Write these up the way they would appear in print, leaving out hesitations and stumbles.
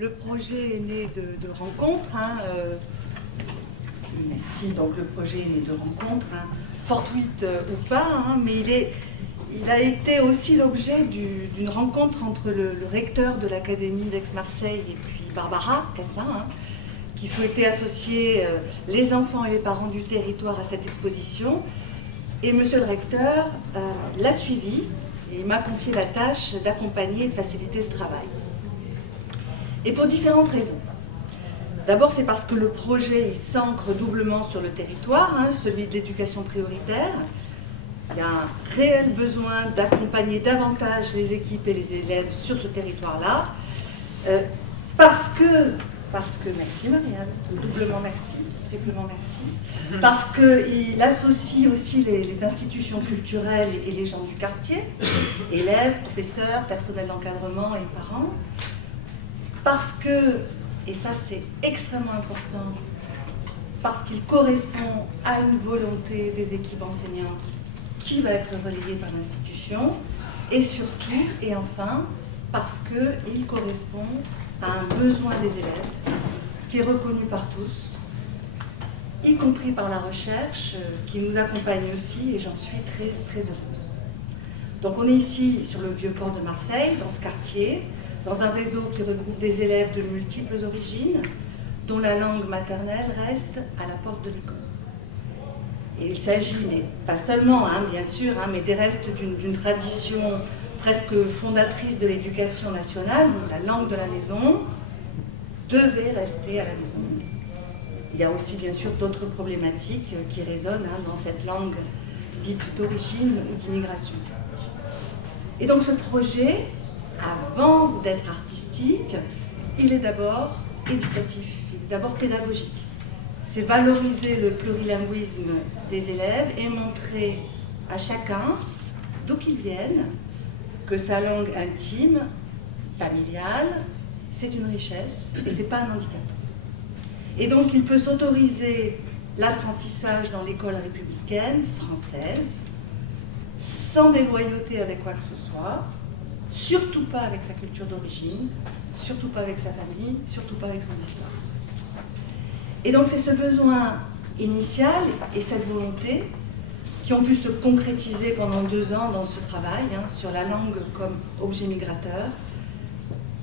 le projet est né de rencontres. Merci, donc le projet est né de rencontres, fortuites ou pas, mais il a été aussi l'objet d'une rencontre entre le recteur de l'Académie d'Aix-Marseille et puis Barbara Cassin, qui souhaitait associer les enfants et les parents du territoire à cette exposition. Et monsieur le recteur l'a suivi et il m'a confié la tâche d'accompagner et de faciliter ce travail. Et pour différentes raisons. D'abord, c'est parce que le projet s'ancre doublement sur le territoire, celui de l'éducation prioritaire. Il y a un réel besoin d'accompagner davantage les équipes et les élèves sur ce territoire-là. Parce que, merci Marianne, doublement merci, triplement merci, parce qu'il associe aussi les institutions culturelles et les gens du quartier, élèves, professeurs, personnel d'encadrement et parents, parce que, et ça c'est extrêmement important, parce qu'il correspond à une volonté des équipes enseignantes qui va être relayée par l'institution, et surtout, et enfin, parce qu'il correspond à un besoin des élèves qui est reconnu par tous, y compris par la recherche, qui nous accompagne aussi, et j'en suis très, très heureuse. Donc on est ici sur le vieux port de Marseille, dans ce quartier, dans un réseau qui regroupe des élèves de multiples origines, dont la langue maternelle reste à la porte de l'école. Et il s'agit, mais pas seulement, bien sûr, mais des restes d'une tradition presque fondatrice de l'éducation nationale, où la langue de la maison devait rester à la maison. Il y a aussi, bien sûr, d'autres problématiques qui résonnent dans cette langue dite d'origine ou d'immigration. Et donc ce projet, avant d'être artistique, il est d'abord éducatif, il est d'abord pédagogique. C'est valoriser le plurilinguisme des élèves et montrer à chacun, d'où qu'ils viennent, que sa langue intime, familiale, c'est une richesse et ce n'est pas un handicap. Et donc il peut s'autoriser l'apprentissage dans l'école républicaine française, sans déloyauté avec quoi que ce soit, surtout pas avec sa culture d'origine, surtout pas avec sa famille, surtout pas avec son histoire. Et donc c'est ce besoin initial et cette volonté qui ont pu se concrétiser pendant 2 ans dans ce travail, sur la langue comme objet migrateur,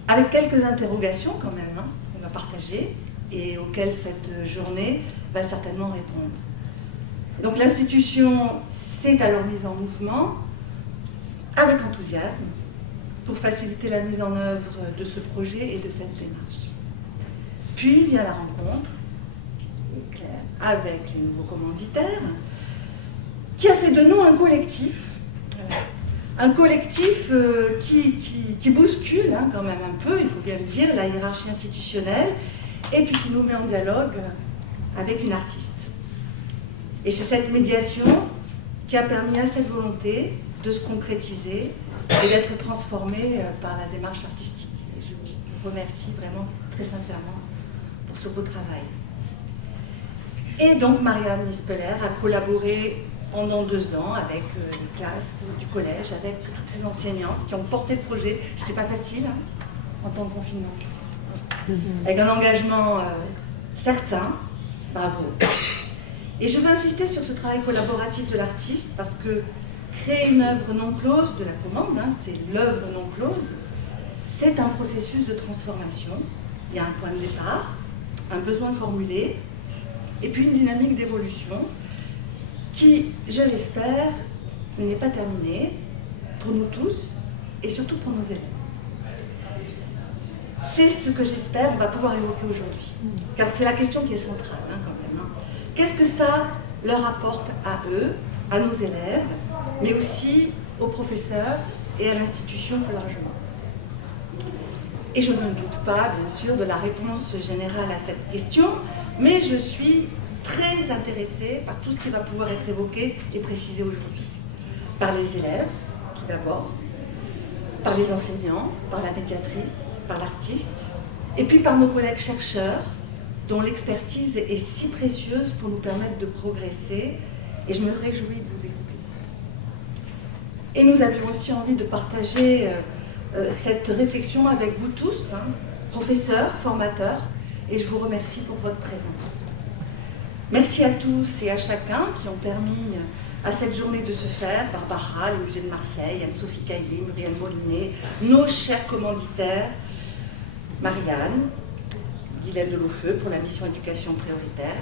avec quelques interrogations quand même, qu'on va partager et auxquelles cette journée va certainement répondre. Donc l'institution s'est alors mise en mouvement avec enthousiasme pour faciliter la mise en œuvre de ce projet et de cette démarche. Puis vient la rencontre, Claire, avec les nouveaux commanditaires, qui a fait de nous un collectif, un collectif qui bouscule quand même un peu, il faut bien le dire, la hiérarchie institutionnelle, et puis qui nous met en dialogue avec une artiste. Et c'est cette médiation qui a permis à cette volonté de se concrétiser et d'être transformée par la démarche artistique. Et je vous remercie vraiment très sincèrement pour ce beau travail. Et donc Marianne Nispeler a collaboré pendant 2 ans avec les classes du collège, avec toutes ces enseignantes qui ont porté le projet. C'était pas facile en temps de confinement. Avec un engagement certain, bravo. Et je veux insister sur ce travail collaboratif de l'artiste parce que créer une œuvre non close de la commande, c'est l'œuvre non close, c'est un processus de transformation. Il y a un point de départ, un besoin formulé, et puis une dynamique d'évolution qui, je l'espère, n'est pas terminée pour nous tous et surtout pour nos élèves. C'est ce que j'espère on va pouvoir évoquer aujourd'hui, car c'est la question qui est centrale quand même. Qu'est-ce que ça leur apporte à eux, à nos élèves, mais aussi aux professeurs et à l'institution plus largement? Et je ne doute pas, bien sûr, de la réponse générale à cette question, mais je suis très intéressée par tout ce qui va pouvoir être évoqué et précisé aujourd'hui. Par les élèves, tout d'abord, par les enseignants, par la médiatrice, par l'artiste, et puis par nos collègues chercheurs, dont l'expertise est si précieuse pour nous permettre de progresser, et je me réjouis de vous écouter. Et nous avions aussi envie de partager cette réflexion avec vous tous, professeurs, formateurs, et je vous remercie pour votre présence. Merci à tous et à chacun qui ont permis à cette journée de se faire, Barbara, le musée de Marseille, Anne-Sophie Caillé, Muriel Molinet, nos chers commanditaires, Marianne, Guylaine Delofeu pour la mission éducation prioritaire.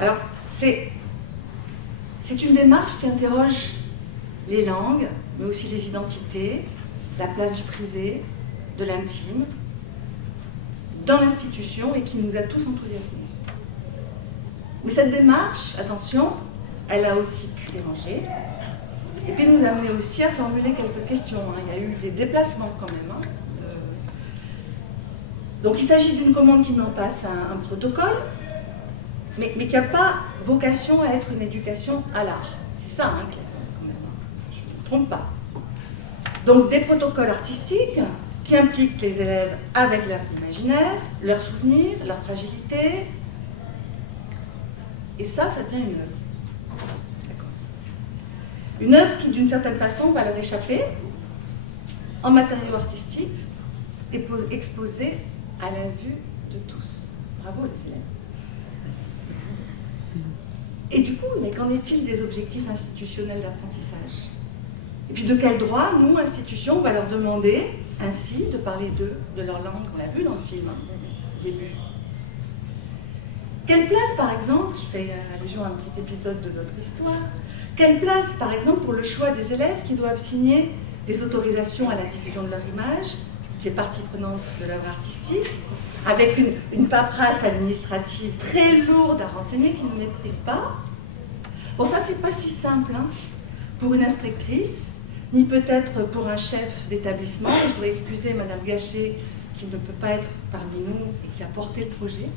Alors, c'est une démarche qui interroge les langues, mais aussi les identités, la place du privé, de l'intime, dans l'institution et qui nous a tous enthousiasmés. Mais cette démarche, attention, elle a aussi pu déranger et puis nous amener aussi à formuler quelques questions. Il y a eu des déplacements quand même. Donc il s'agit d'une commande qui met en place un protocole, mais qui n'a pas vocation à être une éducation à l'art. C'est ça, quand même. Je ne me trompe pas. Donc des protocoles artistiques qui impliquent les élèves avec leurs imaginaires, leurs souvenirs, leur fragilité. Et ça devient une œuvre. Une œuvre qui, d'une certaine façon, va leur échapper en matériaux artistiques, exposés à la vue de tous. Bravo les élèves. Et du coup, mais qu'en est-il des objectifs institutionnels d'apprentissage? Et puis de quel droit, nous, institutions, on va leur demander ainsi de parler d'eux, de leur langue? On l'a vu dans le film, au début. Quelle place, par exemple, je fais allusion à un petit épisode de notre histoire, quelle place, par exemple, pour le choix des élèves qui doivent signer des autorisations à la diffusion de leur image, qui est partie prenante de l'œuvre artistique, avec une paperasse administrative très lourde à renseigner qui ne méprise pas. Bon, ça, c'est pas si simple pour une inspectrice, ni peut-être pour un chef d'établissement. Je dois excuser Madame Gachet, qui ne peut pas être parmi nous et qui a porté le projet.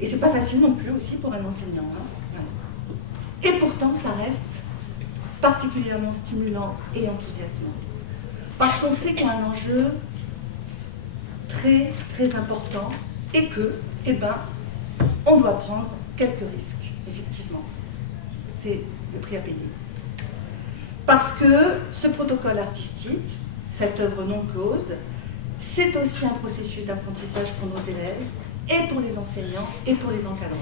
Et c'est pas facile non plus aussi pour un enseignant. Voilà. Et pourtant, ça reste particulièrement stimulant et enthousiasmant. Parce qu'on sait qu'il y a un enjeu très, très important et que, on doit prendre quelques risques, effectivement. C'est le prix à payer. Parce que ce protocole artistique, cette œuvre non close, c'est aussi un processus d'apprentissage pour nos élèves, et pour les enseignants, et pour les encadrants.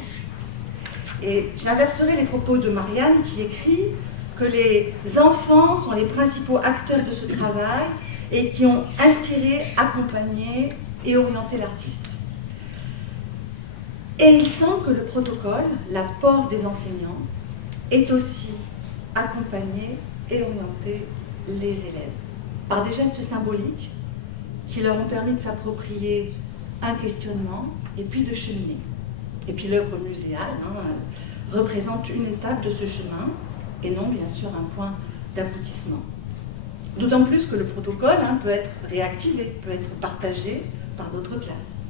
Et j'inverserai les propos de Marianne qui écrit que les enfants sont les principaux acteurs de ce travail et qui ont inspiré, accompagné et orienté l'artiste. Et il semble que le protocole, l'apport des enseignants, est aussi accompagné et orienté les élèves par des gestes symboliques qui leur ont permis de s'approprier un questionnement et puis de cheminer. Et puis l'œuvre muséale représente une étape de ce chemin et non bien sûr un point d'aboutissement. D'autant plus que le protocole peut être réactivé, peut être partagé par d'autres classes.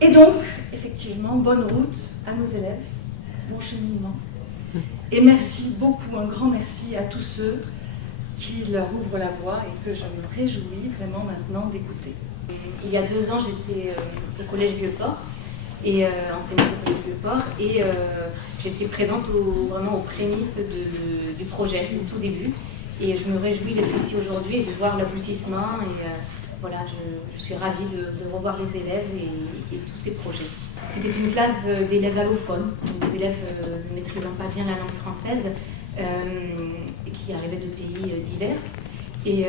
Et donc, effectivement, bonne route à nos élèves, bon cheminement. Et merci beaucoup, un grand merci à tous ceux qui leur ouvrent la voie et que je me réjouis vraiment maintenant d'écouter. Il y a 2 ans, j'étais au Collège Vieux-Port, et enseignante au Collège Vieux-Port, et j'étais présente vraiment aux prémices du projet, au tout début. Et je me réjouis d'être ici aujourd'hui et de voir l'aboutissement. Et voilà, je suis ravie de revoir les élèves et tous ces projets. C'était une classe d'élèves allophones, des élèves ne maîtrisant pas bien la langue française, qui arrivaient de pays divers. Et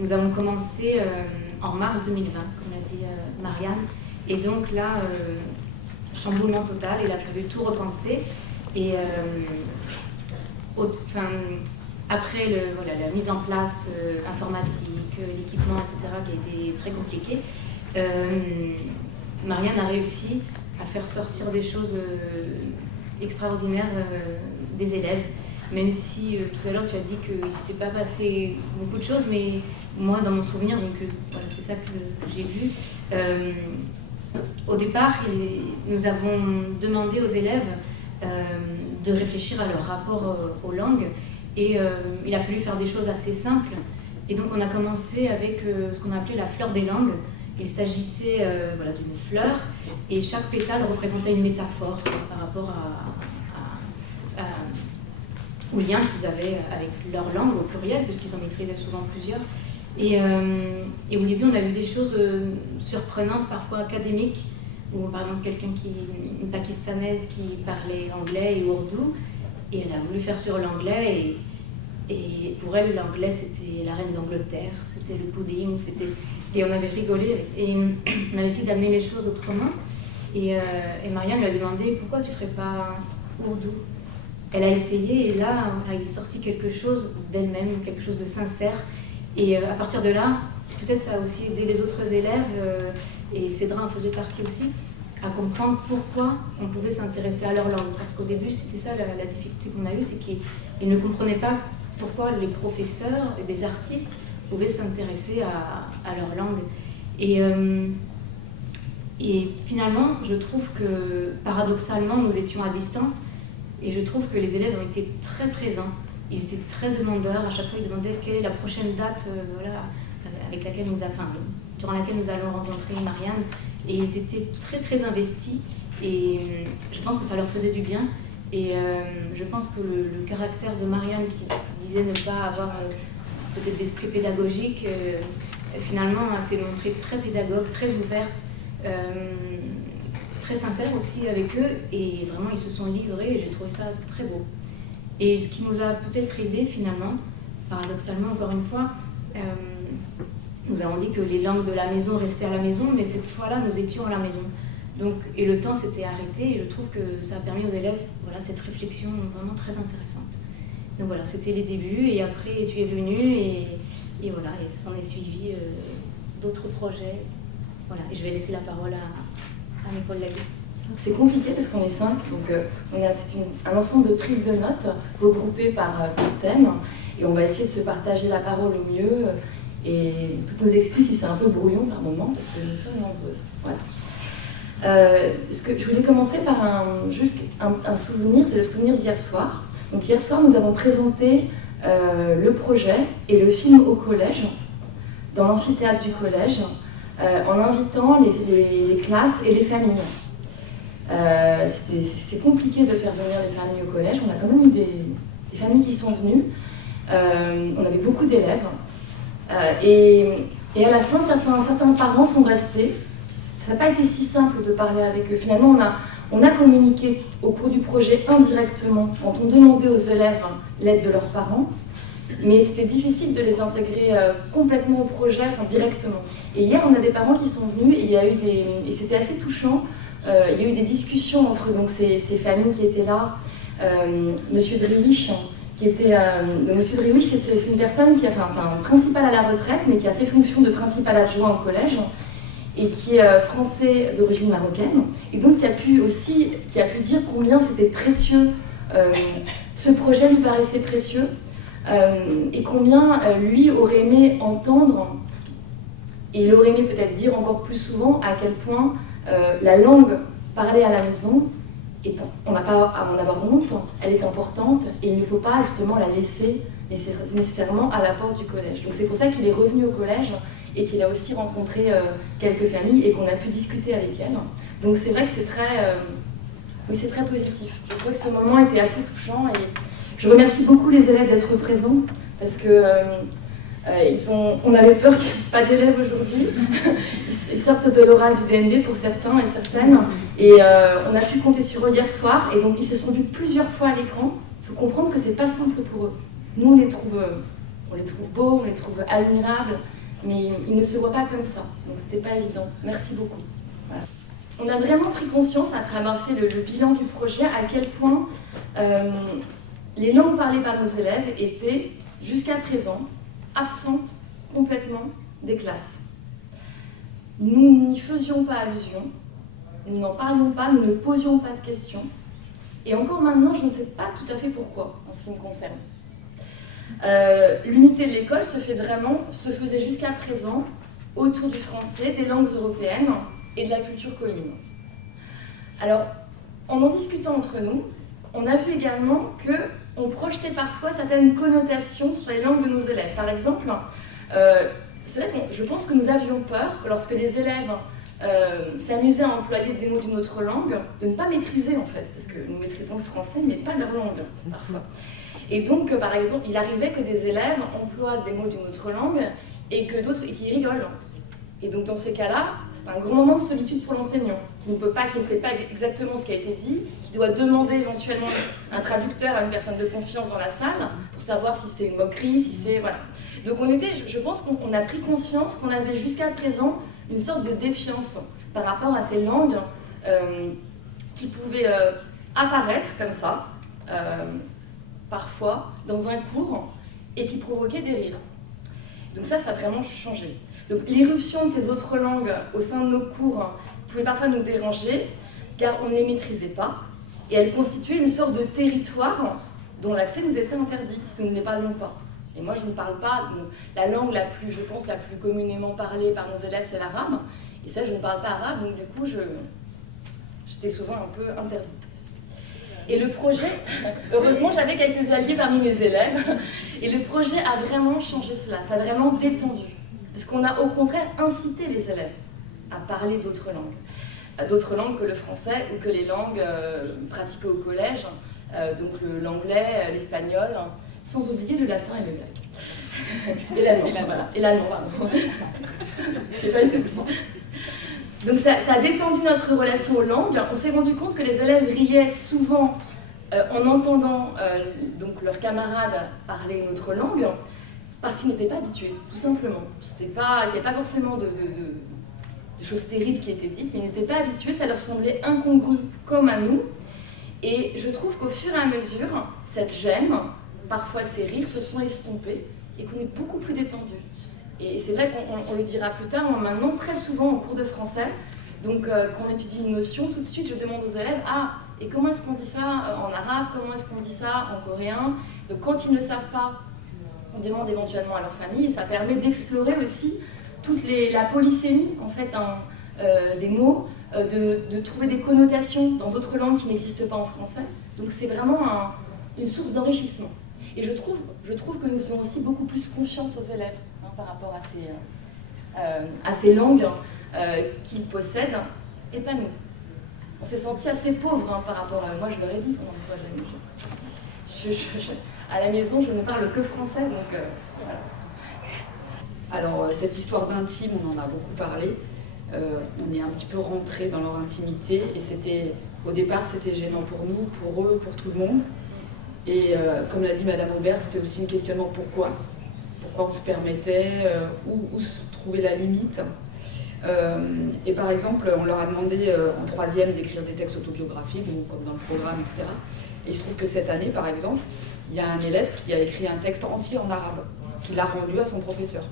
nous avons commencé en mars 2020, comme l'a dit Marianne. Et donc là, chamboulement total, il a fallu tout repenser. Et après la mise en place informatique, l'équipement, etc., qui a été très compliqué, Marianne a réussi à faire sortir des choses extraordinaires des élèves. Même si tout à l'heure tu as dit qu'il ne s'était pas passé beaucoup de choses, mais moi dans mon souvenir, donc voilà, c'est ça que j'ai vu. Au départ, nous avons demandé aux élèves de réfléchir à leur rapport aux langues et il a fallu faire des choses assez simples. Et donc on a commencé avec ce qu'on a appelé la fleur des langues. Il s'agissait d'une fleur et chaque pétale représentait une métaphore par rapport au lien qu'ils avaient avec leur langue au pluriel, puisqu'ils en maîtrisaient souvent plusieurs. Et au début, on a vu des choses surprenantes, parfois académiques, ou par exemple une Pakistanaise qui parlait anglais et ourdou, et elle a voulu faire sur l'anglais, et pour elle, l'anglais, c'était la reine d'Angleterre, c'était le pudding, et on avait rigolé, et on avait essayé d'amener les choses autrement. Et Marianne lui a demandé « Pourquoi tu ne ferais pas ourdou ?» Elle a essayé, et là, il est sorti quelque chose d'elle-même, quelque chose de sincère. Et à partir de là, peut-être ça a aussi aidé les autres élèves, et Cédra en faisait partie aussi, à comprendre pourquoi on pouvait s'intéresser à leur langue. Parce qu'au début, c'était ça la difficulté qu'on a eue, c'est qu'ils ne comprenaient pas pourquoi les professeurs et des artistes pouvaient s'intéresser à leur langue. Et finalement, je trouve que paradoxalement, nous étions à distance, et je trouve que les élèves ont été très présents. Ils étaient très demandeurs, à chaque fois ils demandaient quelle est la prochaine date avec laquelle durant laquelle nous allons rencontrer Marianne. Et ils étaient très très investis, et je pense que ça leur faisait du bien. Et je pense que le caractère de Marianne, qui disait ne pas avoir peut-être d'esprit pédagogique, finalement elle s'est montrée très pédagogue, très ouverte, très sincère aussi avec eux, et vraiment ils se sont livrés, et j'ai trouvé ça très beau. Et ce qui nous a peut-être aidé finalement, paradoxalement encore une fois, nous avons dit que les langues de la maison restaient à la maison, mais cette fois-là nous étions à la maison. Donc, et le temps s'était arrêté, et je trouve que ça a permis aux élèves cette réflexion vraiment très intéressante. Donc voilà, c'était les débuts, et après tu es venu, et voilà, et s'en est suivi d'autres projets. Voilà, et je vais laisser la parole à mes collègues. C'est compliqué parce qu'on est 5, donc c'est un ensemble de prises de notes regroupées par thème, et on va essayer de se partager la parole au mieux, et toutes nos excuses si c'est un peu brouillon par moment, parce que nous sommes nombreuses. Voilà. Je voulais commencer par un souvenir, c'est le souvenir d'hier soir. Donc hier soir, nous avons présenté le projet et le film au collège, dans l'amphithéâtre du collège, en invitant les classes et les familles. C'est compliqué de faire venir les familles au collège. On a quand même eu des familles qui sont venues. On avait beaucoup d'élèves. Et à la fin, certains parents sont restés. Ça n'a pas été si simple de parler avec eux. Finalement, on a communiqué au cours du projet indirectement, quand on demandait aux élèves l'aide de leurs parents. Mais c'était difficile de les intégrer complètement au projet, directement. Et hier, on a des parents qui sont venus, et c'était assez touchant. Il y a eu des discussions entre ces familles qui étaient là. Monsieur Driwich, Monsieur Driwich, c'est une personne c'est un principal à la retraite, mais qui a fait fonction de principal adjoint au collège, et qui est français d'origine marocaine, et donc qui a pu dire combien c'était précieux, ce projet lui paraissait précieux, et combien lui aurait aimé entendre, et il aurait aimé peut-être dire encore plus souvent à quel point la langue parlée à la maison, on n'a pas à en avoir honte, elle est importante, et il ne faut pas justement la laisser nécessairement à la porte du collège. Donc c'est pour ça qu'il est revenu au collège, et qu'il a aussi rencontré quelques familles, et qu'on a pu discuter avec elles. Donc c'est vrai que c'est très positif. Je trouve que ce moment était assez touchant, et je remercie beaucoup les élèves d'être présents, parce que on avait peur qu'il n'y ait pas d'élèves aujourd'hui. Ils sortent de l'oral du DNB pour certains et certaines, et on a pu compter sur eux hier soir, et donc ils se sont vus plusieurs fois à l'écran. Il faut comprendre que c'est pas simple pour eux. Nous, on les trouve beaux, on les trouve admirables, mais ils ne se voient pas comme ça, donc c'était pas évident. Merci beaucoup. Voilà. On a vraiment pris conscience, après avoir fait le bilan du projet, à quel point les langues parlées par nos élèves étaient, jusqu'à présent, absentes complètement des classes. Nous n'y faisions pas allusion, nous n'en parlions pas, nous ne posions pas de questions, et encore maintenant, je ne sais pas tout à fait pourquoi, en ce qui me concerne. L'unité de l'école se faisait jusqu'à présent autour du français, des langues européennes et de la culture commune. Alors, en discutant entre nous, on a vu également qu'on projetait parfois certaines connotations sur les langues de nos élèves. Par exemple, c'est vrai que je pense que nous avions peur que lorsque les élèves s'amusaient à employer des mots d'une autre langue, de ne pas maîtriser en fait, parce que nous maîtrisons le français, mais pas leur langue, parfois. Et donc, par exemple, il arrivait que des élèves emploient des mots d'une autre langue et qui rigolent. Et donc dans ces cas-là, c'est un grand moment de solitude pour l'enseignant, qui ne sait pas exactement ce qui a été dit, qui doit demander éventuellement un traducteur à une personne de confiance dans la salle pour savoir si c'est une moquerie, si c'est... Voilà. Donc je pense qu'on a pris conscience qu'on avait jusqu'à présent une sorte de défiance par rapport à ces langues qui pouvaient apparaître comme ça, parfois, dans un cours, et qui provoquaient des rires. Donc ça a vraiment changé. Donc l'irruption de ces autres langues au sein de nos cours pouvait parfois nous déranger, car on ne les maîtrisait pas, et elles constituaient une sorte de territoire dont l'accès nous était interdit, si nous ne les parlions pas. Et moi je ne parle pas, la langue la plus communément parlée par nos élèves, c'est l'arabe, et ça je ne parle pas arabe, donc du coup j'étais souvent un peu interdite. Et le projet, heureusement j'avais quelques alliés parmi mes élèves, et le projet a vraiment changé cela, ça a vraiment détendu. Parce qu'on a au contraire incité les élèves à parler d'autres langues que le français ou que les langues pratiquées au collège, donc l'anglais, l'espagnol, sans oublier le latin et le grec. Et l'allemand, voilà. Et l'allemand, pardon. Je n'ai pas été plus loin. Donc ça a détendu notre relation aux langues. On s'est rendu compte que les élèves riaient souvent en entendant donc leurs camarades parler une autre langue, parce qu'ils n'étaient pas habitués, tout simplement. Il n'y avait pas forcément de choses terribles qui étaient dites, mais ils n'étaient pas habitués, ça leur semblait incongru comme à nous. Et je trouve qu'au fur et à mesure, cette gêne, parfois ces rires se sont estompés et qu'on est beaucoup plus détendu. Et c'est vrai qu'on le dira plus tard, moi maintenant, très souvent en cours de français, donc quand on étudie une notion, tout de suite je demande aux élèves « Ah, et comment est-ce qu'on dit ça en arabe? Comment est-ce qu'on dit ça en coréen ?» Donc quand ils ne savent pas, on demande éventuellement à leur famille, et ça permet d'explorer aussi toute la polysémie en fait, des mots, de trouver des connotations dans d'autres langues qui n'existent pas en français. Donc c'est vraiment une source d'enrichissement. Et je trouve que nous faisons aussi beaucoup plus confiance aux élèves par rapport à ces langues qu'ils possèdent, et pas nous. On s'est senti assez pauvres par rapport à... Moi je leur ai dit pendant le projet. À la maison, je ne parle que français, donc voilà. Alors, cette histoire d'intime, on en a beaucoup parlé. On est un petit peu rentré dans leur intimité, et au départ, c'était gênant pour nous, pour eux, pour tout le monde. Et comme l'a dit Madame Aubert, c'était aussi un questionnement pourquoi on se permettait, où se trouvait la limite. Et par exemple, on leur a demandé en troisième d'écrire des textes autobiographiques, donc, comme dans le programme, etc. Et il se trouve que cette année, par exemple, il y a un élève qui a écrit un texte entier en arabe, qu'il a rendu à son professeur.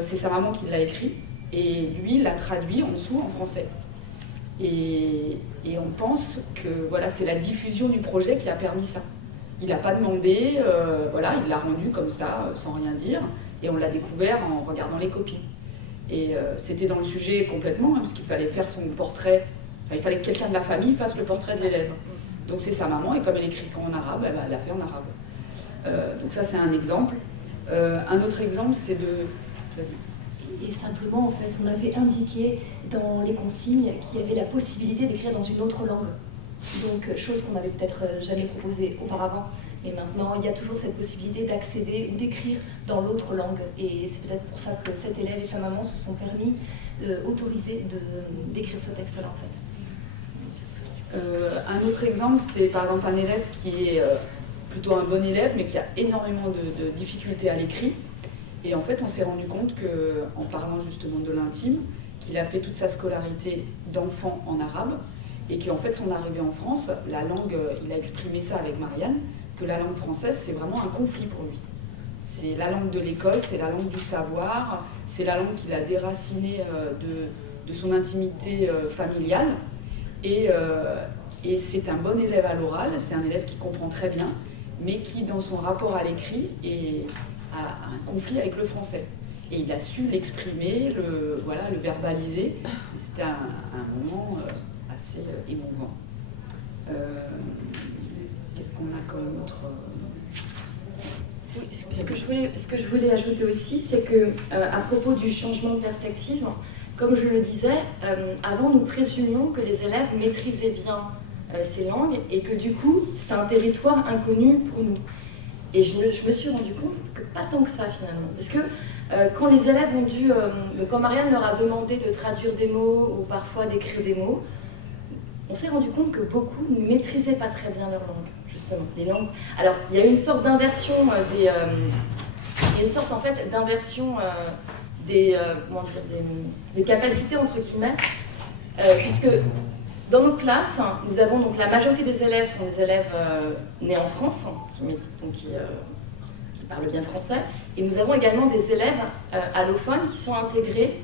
C'est sa maman qui l'a écrit, et lui l'a traduit en dessous en français. Et on pense que voilà, c'est la diffusion du projet qui a permis ça. Il n'a pas demandé, voilà, il l'a rendu comme ça, sans rien dire, et on l'a découvert en regardant les copies. Et c'était dans le sujet complètement, parce qu'il fallait faire son portrait, il fallait que quelqu'un de la famille fasse le portrait de l'élève. Donc c'est sa maman, et comme elle écrit en arabe, elle l'a fait en arabe. Donc ça c'est un exemple. Un autre exemple c'est de... Vas-y. Et simplement, en fait, on avait indiqué dans les consignes qu'il y avait la possibilité d'écrire dans une autre langue. Donc, chose qu'on n'avait peut-être jamais proposée auparavant. Mais maintenant, il y a toujours cette possibilité d'accéder ou d'écrire dans l'autre langue. Et c'est peut-être pour ça que cet élève et sa maman se sont permis autorisés d'écrire ce texte-là, en fait. Un autre exemple, c'est par exemple un élève qui est plutôt un bon élève, mais qui a énormément de difficultés à l'écrit. Et en fait, on s'est rendu compte qu'en parlant justement de l'intime, qu'il a fait toute sa scolarité d'enfant en arabe, et qu'en fait, son arrivée en France, la langue, il a exprimé ça avec Marianne, que la langue française, c'est vraiment un conflit pour lui. C'est la langue de l'école, c'est la langue du savoir, c'est la langue qu'il a déracinée de son intimité familiale. Et c'est un bon élève à l'oral, c'est un élève qui comprend très bien, mais qui, dans son rapport à l'écrit, a un conflit avec le français. Et il a su l'exprimer, le verbaliser. C'était un moment assez émouvant. Qu'est-ce qu'on a comme autre... Oui, ce que je voulais ajouter aussi, c'est que à propos du changement de perspective, comme je le disais, avant nous présumions que les élèves maîtrisaient bien ces langues et que du coup c'était un territoire inconnu pour nous. Et je me suis rendu compte que pas tant que ça finalement. Parce que quand les élèves ont dû, quand Marianne leur a demandé de traduire des mots ou parfois d'écrire des mots, on s'est rendu compte que beaucoup ne maîtrisaient pas très bien leur langue, justement. Les langues. Alors, il y a une sorte d'inversion il y a une sorte en fait d'inversion des capacités entre guillemets, puisque dans nos classes, nous avons donc la majorité des élèves sont des élèves nés en France, qui parlent bien français, et nous avons également des élèves allophones qui sont intégrés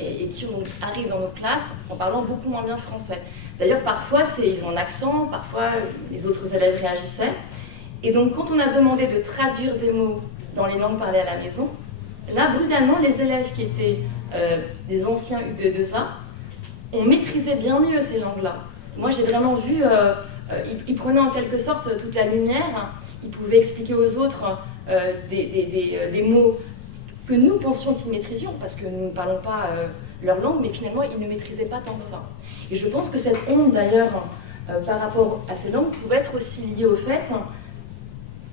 et qui arrivent dans nos classes en parlant beaucoup moins bien français. D'ailleurs, parfois, ils ont un accent, parfois les autres élèves réagissaient. Et donc, quand on a demandé de traduire des mots dans les langues parlées à la maison, là, brutalement, les élèves qui étaient des anciens UPE2A, on maîtrisait bien mieux ces langues-là. Moi, j'ai vraiment vu, ils prenaient en quelque sorte toute la lumière, ils pouvaient expliquer aux autres des mots que nous pensions qu'ils maîtrisions, parce que nous ne parlons pas leur langue, mais finalement, ils ne maîtrisaient pas tant que ça. Et je pense que cette honte, d'ailleurs, par rapport à ces langues, pouvait être aussi liée au fait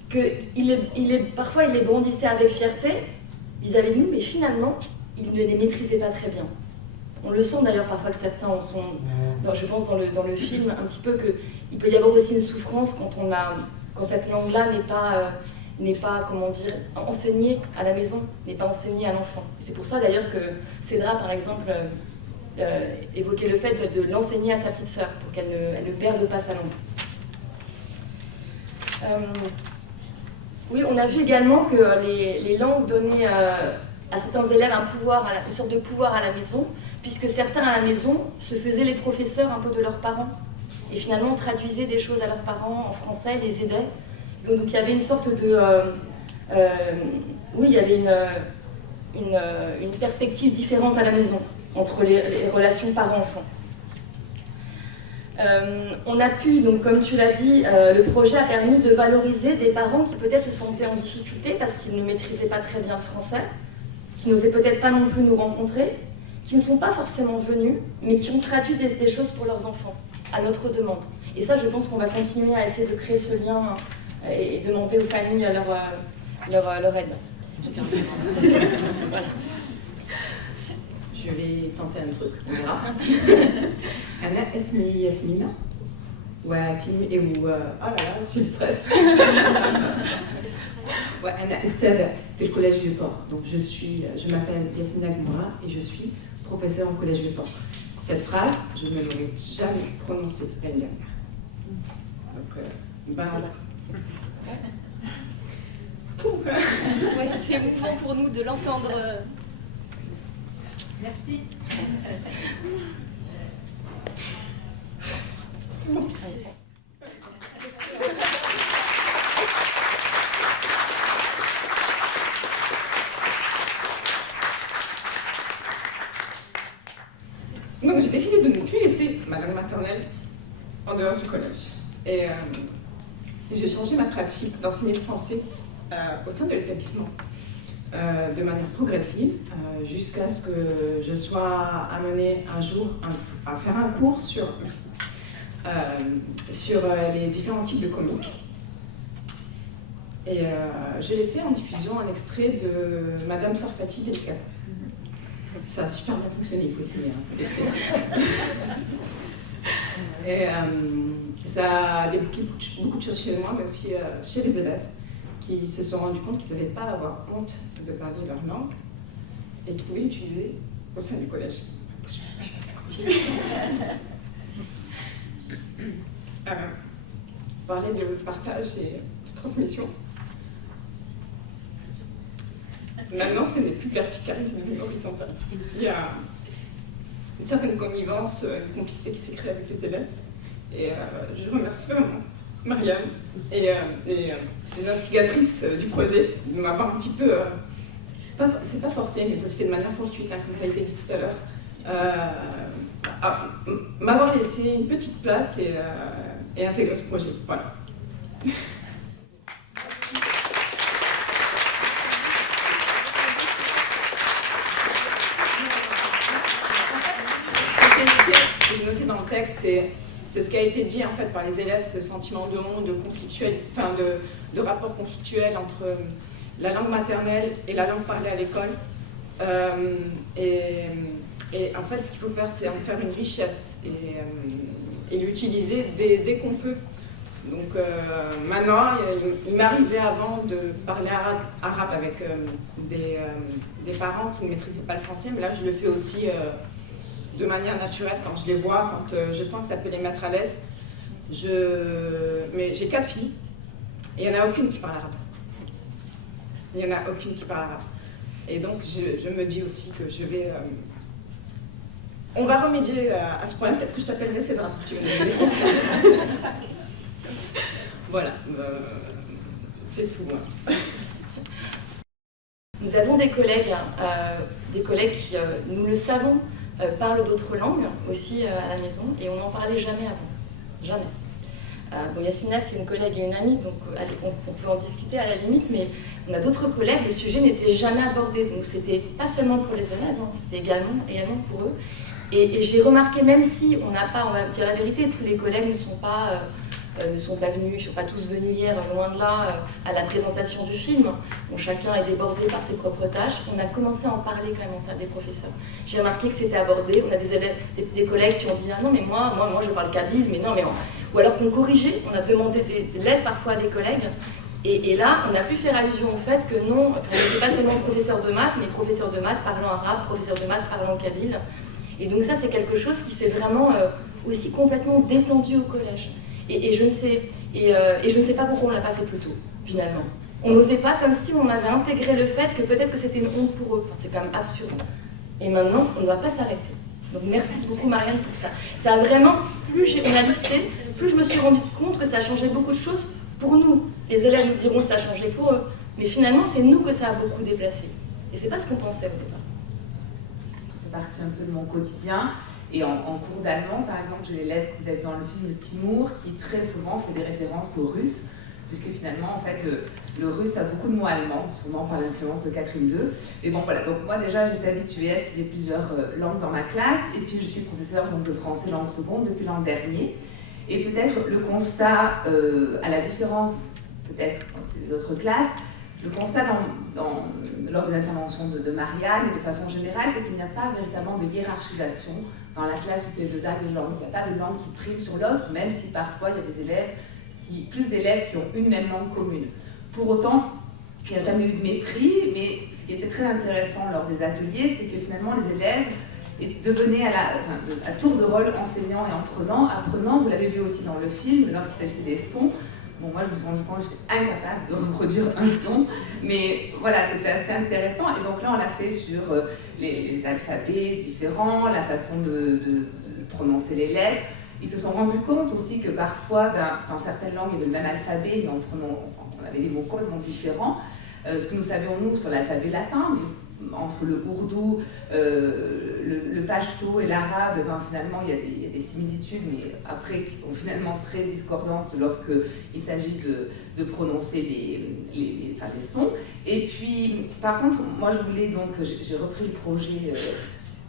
que parfois, ils les brandissaient avec fierté vis-à-vis de nous, mais finalement, ils ne les maîtrisaient pas très bien. On le sent d'ailleurs parfois que certains en sont, je pense dans le film, un petit peu qu'il peut y avoir aussi une souffrance quand cette langue-là n'est pas, comment dire, enseignée à la maison, n'est pas enseignée à l'enfant. C'est pour ça d'ailleurs que Cédra, par exemple, évoquait le fait de l'enseigner à sa petite sœur, pour qu'elle ne perde pas sa langue. Oui, on a vu également que les langues donnaient à certains élèves une sorte de pouvoir à la maison, puisque certains à la maison se faisaient les professeurs un peu de leurs parents, et finalement traduisaient des choses à leurs parents en français, les aidaient. Donc il y avait une sorte de... oui, il y avait une perspective différente à la maison, entre les relations parents-enfants. On a pu, donc comme tu l'as dit, le projet a permis de valoriser des parents qui peut-être se sentaient en difficulté parce qu'ils ne maîtrisaient pas très bien le français, qui n'osaient peut-être pas non plus nous rencontrer, qui ne sont pas forcément venus, mais qui ont traduit des choses pour leurs enfants, à notre demande. Et ça, je pense qu'on va continuer à essayer de créer ce lien et demander aux familles leur aide. Voilà. Je vais tenter un truc, on verra. أنا اسمي ياسمينة je le stress. وأنا أستاذة في الكوليج Vieux-Port. Donc je m'appelle Yasmina Gmoura et je suis professeure au collège Vieux-Port. Cette phrase, je ne l'aurais jamais prononcée l'année dernière. Donc, Ouais, c'est émouvant pour nous de l'entendre. Merci. Donc j'ai décidé de ne plus laisser ma langue maternelle en dehors du collège. Et j'ai changé ma pratique d'enseigner le français au sein de l'établissement de manière progressive jusqu'à ce que je sois amenée un jour à faire un cours sur les différents types de comiques. Et je l'ai fait en diffusant un extrait de Madame Sarfati Delca. Ça a super bien fonctionné, il faut essayer, il faut tester. Et ça a débloqué beaucoup de choses chez moi, mais aussi chez les élèves, qui se sont rendus compte qu'ils n'avaient pas à avoir honte de parler leur langue et qu'ils pouvaient l'utiliser au sein du collège. Parler de partage et de transmission. Maintenant, ce n'est plus vertical, c'est devenu horizontal. Il y a une certaine connivence, une complicité qui s'est créée avec les élèves. Et je remercie vraiment Marianne et les instigatrices du projet de m'avoir un petit peu... c'est pas forcé, mais ça se fait de manière fortuite, hein, comme ça a été dit tout à l'heure. M'avoir laissé une petite place et intégrer ce projet. Voilà. Ce que j'ai noté dans le texte, c'est c'est ce qui a été dit en fait par les élèves, ce sentiment de honte, de conflictuel, enfin de rapport conflictuel entre la langue maternelle et la langue parlée à l'école. Et en fait, ce qu'il faut faire, c'est en faire une richesse et l'utiliser dès qu'on peut. Donc maintenant, il m'arrivait avant de parler arabe avec des parents qui ne maîtrisaient pas le français, mais là je le fais aussi de manière naturelle quand je les vois, quand je sens que ça peut les mettre à l'aise. Mais j'ai 4 filles et il n'y en a aucune qui parle arabe. Il n'y en a aucune qui parle arabe. Et donc je me dis aussi que je vais... on va remédier à ce problème, peut-être que je t'appellerai Cédra pour que tu viennes m'aider. Voilà, c'est tout. Nous avons des collègues qui, nous le savons, parlent d'autres langues aussi à la maison, et on n'en parlait jamais avant. Jamais. Bon, Yasmina, c'est une collègue et une amie, donc on peut en discuter à la limite, mais on a d'autres collègues, le sujet n'était jamais abordé, donc c'était pas seulement pour les élèves, hein, c'était également pour eux. Et j'ai remarqué, même si on n'a pas, on va dire la vérité, tous les collègues ne sont pas venus, ils ne sont pas tous venus hier, loin de là, à la présentation du film. Bon, chacun est débordé par ses propres tâches. On a commencé à en parler quand même en salle des professeurs. J'ai remarqué que c'était abordé. On a des élèves, des collègues qui ont dit « Ah non, mais moi je parle kabyle, mais non, mais... » Ou alors qu'on corrigeait, on a demandé de l'aide parfois à des collègues. Et là, on a pu faire allusion au fait que non, enfin, on n'était pas seulement professeur de maths, mais professeur de maths parlant arabe, professeur de maths parlant kabyle. Et donc ça, c'est quelque chose qui s'est vraiment aussi complètement détendu au collège. Et je ne sais pas pourquoi on ne l'a pas fait plus tôt, finalement. On n'osait pas, comme si on avait intégré le fait que peut-être que c'était une honte pour eux. Enfin, c'est quand même absurde. Et maintenant, on ne doit pas s'arrêter. Donc merci beaucoup Marianne pour ça. Ça a vraiment, plus on a listé, plus je me suis rendu compte que ça a changé beaucoup de choses pour nous. Les élèves nous diront que ça a changé pour eux. Mais finalement, c'est nous que ça a beaucoup déplacé. Et c'est pas ce qu'on pensait au départ. Ça fait partie un peu de mon quotidien. Et en cours d'allemand, par exemple, j'ai l'élève que vous avez vu dans le film, le Timur, qui très souvent fait des références au russe, puisque finalement, en fait, le russe a beaucoup de mots allemands, sûrement par l'influence de Catherine II. Et bon, voilà, donc moi déjà, j'étais habituée à ce qu'il y ait plusieurs langues dans ma classe, et puis je suis professeure donc, de français langue seconde depuis l'an dernier. Et peut-être le constat, à la différence peut-être des autres classes, le constat lors des interventions de Marianne et de façon générale, c'est qu'il n'y a pas véritablement de hiérarchisation dans la classe UP2A des langues. Il n'y a pas de langue qui prime sur l'autre, même si parfois il y a des élèves plus d'élèves qui ont une même langue commune. Pour autant, il n'y a jamais eu de mépris, mais ce qui était très intéressant lors des ateliers, c'est que finalement les élèves devenaient à tour de rôle enseignants et apprenants. Vous l'avez vu aussi dans le film, lorsqu'il s'agissait des sons. Bon, moi, je me suis rendu compte que j'étais incapable de reproduire un son, mais voilà, c'était assez intéressant. Et donc là, on l'a fait sur les alphabets différents, la façon de prononcer les lettres. Ils se sont rendus compte aussi que parfois, dans certaines langues, il y avait le même alphabet, mais on avait des mots complètement différents. Ce que nous savions, nous, sur l'alphabet latin, entre le ourdou, le pachto et l'arabe, finalement, il y a des similitudes, mais après, qui sont finalement très discordantes lorsqu'il s'agit de prononcer les sons. Et puis, par contre, moi, j'ai repris le projet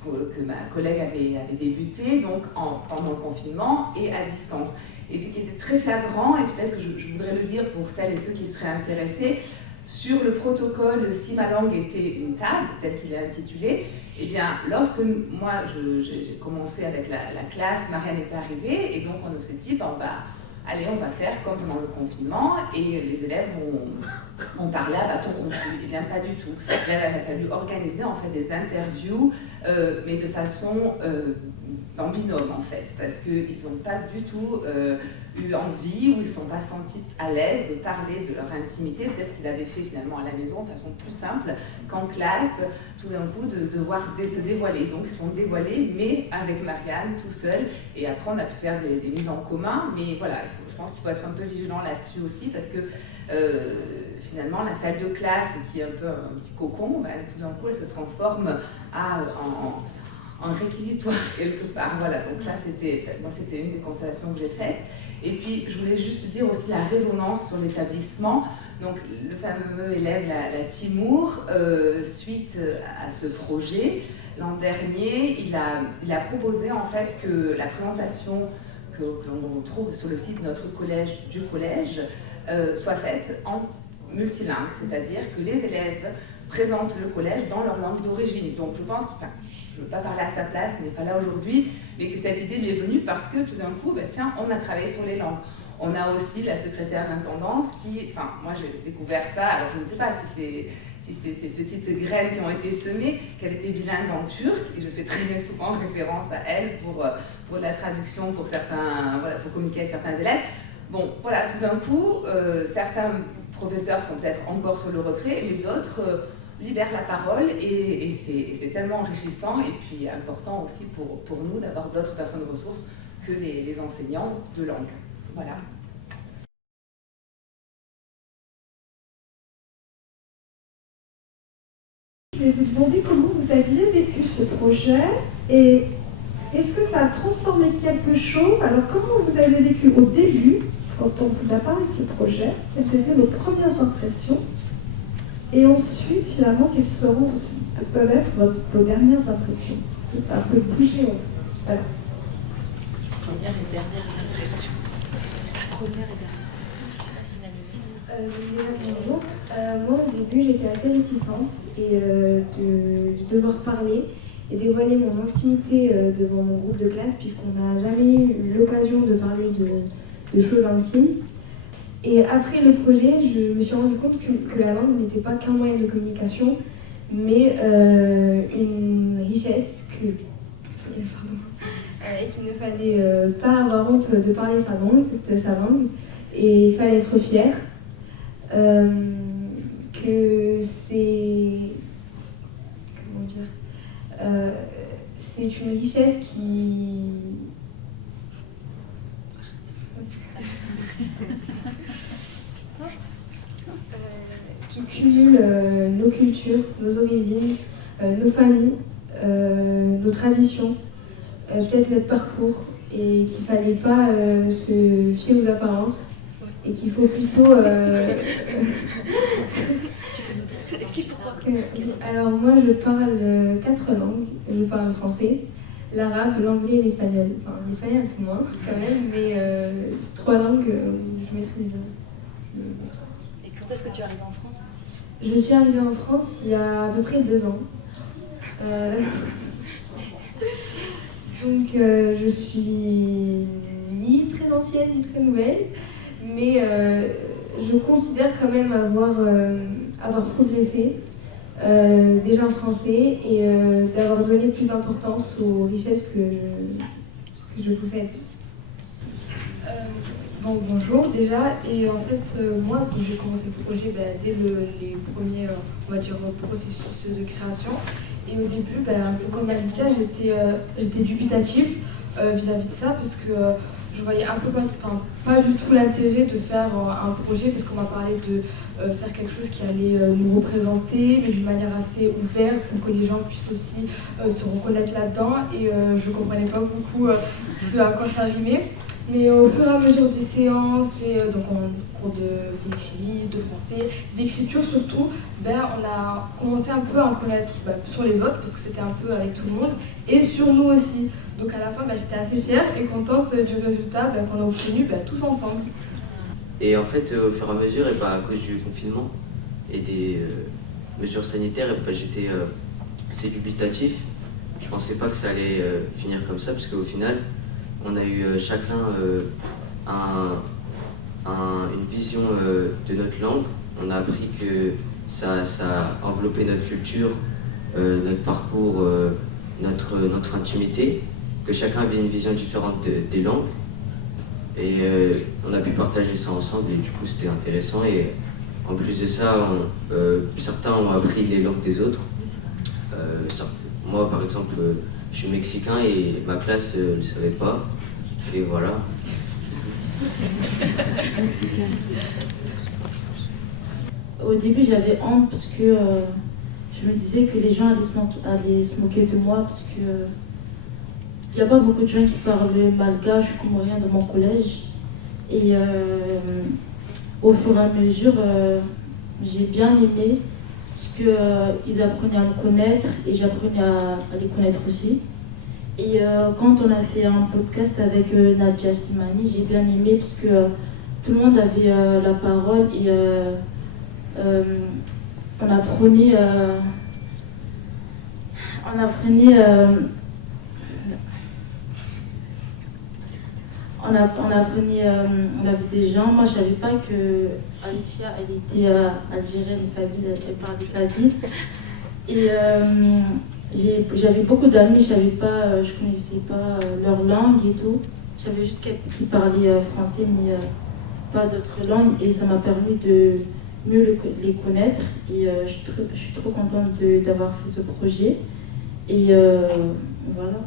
que ma collègue avait débuté, donc pendant le confinement et à distance. Et ce qui était très flagrant, et peut-être que je voudrais le dire pour celles et ceux qui seraient intéressés, sur le protocole « Si ma langue était une table », tel qu'il est intitulé, eh bien, lorsque moi j'ai commencé avec la classe, Marianne est arrivée, et donc on s'est dit, on va faire comme pendant le confinement, et les élèves ont parlé à bâton rompu. Eh bien, pas du tout. Il a fallu organiser en fait des interviews, mais de façon en binôme en fait, parce qu'ils n'ont pas du tout eu envie ou ils ne se sont pas sentis à l'aise de parler de leur intimité, peut-être qu'ils l'avaient fait finalement à la maison de façon plus simple qu'en classe, tout d'un coup de devoir se dévoiler. Donc ils sont dévoilés, mais avec Marianne tout seul, et après on a pu faire des mises en commun, mais voilà, je pense qu'il faut être un peu vigilant là-dessus aussi, parce que finalement la salle de classe, qui est un peu un petit cocon, tout d'un coup elle se transforme en réquisitoire quelque part. Voilà, donc là c'était une des constatations que j'ai faites. Et puis je voulais juste dire aussi la résonance sur l'établissement. Donc le fameux élève, la Timur, suite à ce projet, l'an dernier, il a proposé en fait que la présentation que l'on trouve sur le site Notre Collège du Collège soit faite en multilingue, c'est-à-dire que les élèves présentent le collège dans leur langue d'origine. Donc je pense je ne veux pas parler à sa place, il n'est pas là aujourd'hui, mais que cette idée m'est venue parce que tout d'un coup, tiens, on a travaillé sur les langues. On a aussi la secrétaire d'intendance qui, moi j'ai découvert ça, alors je ne sais pas si c'est ces petites graines qui ont été semées, qu'elle était bilingue en turc, et je fais très souvent référence à elle pour la traduction, pour communiquer avec certains élèves. Bon, voilà, tout d'un coup, certains professeurs sont peut-être encore sur le retrait, mais d'autres libèrent la parole, et c'est tellement enrichissant, et puis important aussi pour nous d'avoir d'autres personnes ressources que les enseignants de langue. Voilà. Je vais vous demander comment vous aviez vécu ce projet et est-ce que ça a transformé quelque chose? Alors comment vous avez vécu au début, quand on vous a parlé de ce projet, quelles étaient vos premières impressions? Et ensuite, finalement, peuvent être vos dernières impressions? Parce que ça a un peu bougé. Voilà. Première et dernière impression. Première et dernière. Bonjour. Moi, au début, j'étais assez réticente et de devoir parler et dévoiler mon intimité devant mon groupe de classe, puisqu'on n'a jamais eu l'occasion de parler de choses intimes. Et après le projet, je me suis rendu compte que la langue n'était pas qu'un moyen de communication, mais une richesse et qu'il ne fallait pas avoir honte de parler sa langue, et il fallait être fier. Que c'est... Comment dire, c'est une richesse qui cumule nos cultures, nos origines, nos familles, nos traditions, peut-être notre parcours, et qu'il ne fallait pas se fier aux apparences, et qu'il faut plutôt... Explique pourquoi. Alors moi, je parle 4 langues. Je parle le français, l'arabe, l'anglais et l'espagnol. Enfin, l'espagnol un peu moins quand même, mais 3 langues, je maîtrise bien. Et quand est-ce que tu es arrivée en France aussi? Je suis arrivée en France il y a à peu près 2 ans. Donc je suis ni très ancienne ni très nouvelle, mais je considère quand même avoir progressé, déjà en français, et d'avoir donné plus d'importance aux richesses que je possède. Bonjour déjà, et en fait moi j'ai commencé le projet dès les premiers on va dire, processus de création, et au début un peu comme Alicia j'étais dubitative vis-à-vis de ça, parce que je voyais un peu pas du tout l'intérêt de faire un projet, parce qu'on m'a parlé de faire quelque chose qui allait nous représenter, mais d'une manière assez ouverte pour que les gens puissent aussi se reconnaître là-dedans, et je ne comprenais pas beaucoup ce à quoi ça rimait. Mais au fur et à mesure des séances, et donc en cours de chimie, de français, d'écriture surtout, on a commencé un peu à en connaître sur les autres, parce que c'était un peu avec tout le monde, et sur nous aussi. Donc à la fin, j'étais assez fière et contente du résultat qu'on a obtenu tous ensemble. Et en fait, au fur et à mesure, à cause du confinement et des mesures sanitaires, j'étais assez dubitatif. Je pensais pas que ça allait finir comme ça, parce qu'au final, on a eu chacun une vision de notre langue. On a appris que ça enveloppait notre culture, notre parcours, notre intimité, que chacun avait une vision différente des langues. Et on a pu partager ça ensemble, et du coup c'était intéressant. Et en plus de ça, certains ont appris les langues des autres. Moi par exemple, je suis mexicain et ma classe ne le savait pas. Et voilà. Au début j'avais honte parce que je me disais que les gens allaient se moquer de moi, parce que il n'y a pas beaucoup de gens qui parlent malgache ou comorien dans mon collège. Et au fur et à mesure, j'ai bien aimé, parce qu'ils apprenaient à me connaître et j'apprenais à les connaître aussi. Et quand on a fait un podcast avec Nadia Slimani, j'ai bien aimé parce que tout le monde avait la parole et on apprenait on avait des gens. Moi, je savais pas que Alicia, elle était algérienne, kabyle, elle parlait kabyle. Et j'avais beaucoup d'amis, je connaissais pas leur langue et tout. J'avais juste quelqu'un qui parlait français, mais pas d'autres langues. Et ça m'a permis de mieux les connaître. Et je suis trop contente d'avoir fait ce projet. Et voilà.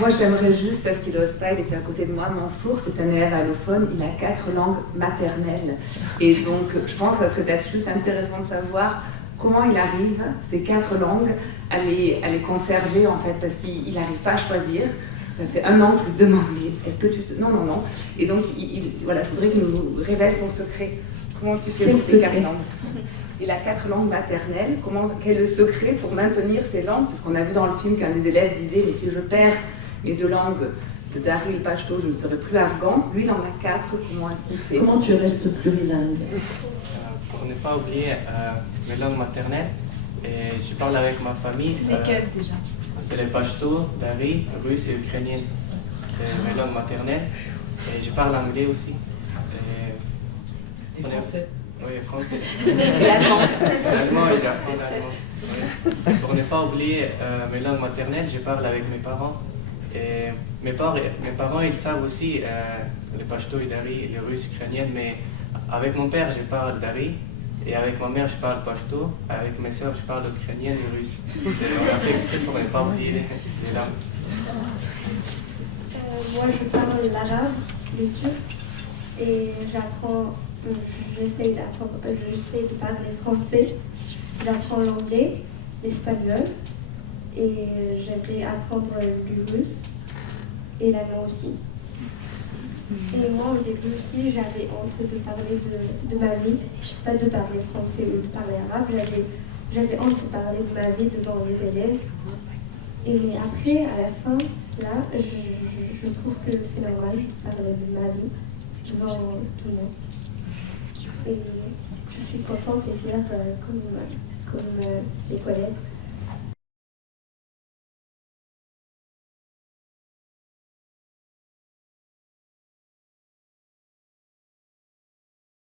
Moi, j'aimerais juste, parce qu'il n'ose pas, il était à côté de moi, Mansour, c'est un élève allophone, il a 4 langues maternelles. Et donc, je pense que ça serait peut-être juste intéressant de savoir comment il arrive, ces 4 langues, à les conserver, en fait, parce qu'il n'arrive pas à choisir. Ça fait 1 an que je lui demande, mais est-ce que tu te... Non. Et donc, voilà, je voudrais qu'il nous révèle son secret. Comment tu fais pour ces 4 langues? Il a 4 langues maternelles. Quel est le secret pour maintenir ces langues? Parce qu'on a vu dans le film qu'un des élèves disait, mais si je perds mes 2 langues, le dari et le pachto, je ne serai plus afghan. Lui, il en a 4. Comment est-ce qu'il fait? Comment tu restes plurilingue? Pour ne pas oublier mes langues maternelles, et je parle avec ma famille. C'est lesquelles déjà? C'est le pachto, dari, russe et ukrainien. C'est mes langues maternelles. Et je parle anglais aussi. Et français? Oui, français. Et allemand. L'allemand, il apprend l'allemand. Oui. Pour ne pas oublier mes langues maternelles, je parle avec mes parents. Et mes parents, ils savent aussi le pachto et dari, le russe, ukrainien, mais avec mon père, je parle dari. Et avec ma mère, je parle pachto. Avec mes soeurs, je parle ukrainien et russe. On a fait exprès pour ne pas oublier les langues. Moi, je parle l'arabe, le turc, et j'essaie de parler français, j'apprends l'anglais, l'espagnol, et j'aimerais apprendre du russe et l'allemand aussi. Et moi, au début aussi, j'avais honte de parler de ma vie, pas de parler français ou de parler arabe, j'avais honte de parler de ma vie devant les élèves. Mais après, à la fin, là, je trouve que c'est normal de parler de ma vie devant tout le monde. Et je suis contente et fière comme les collègues.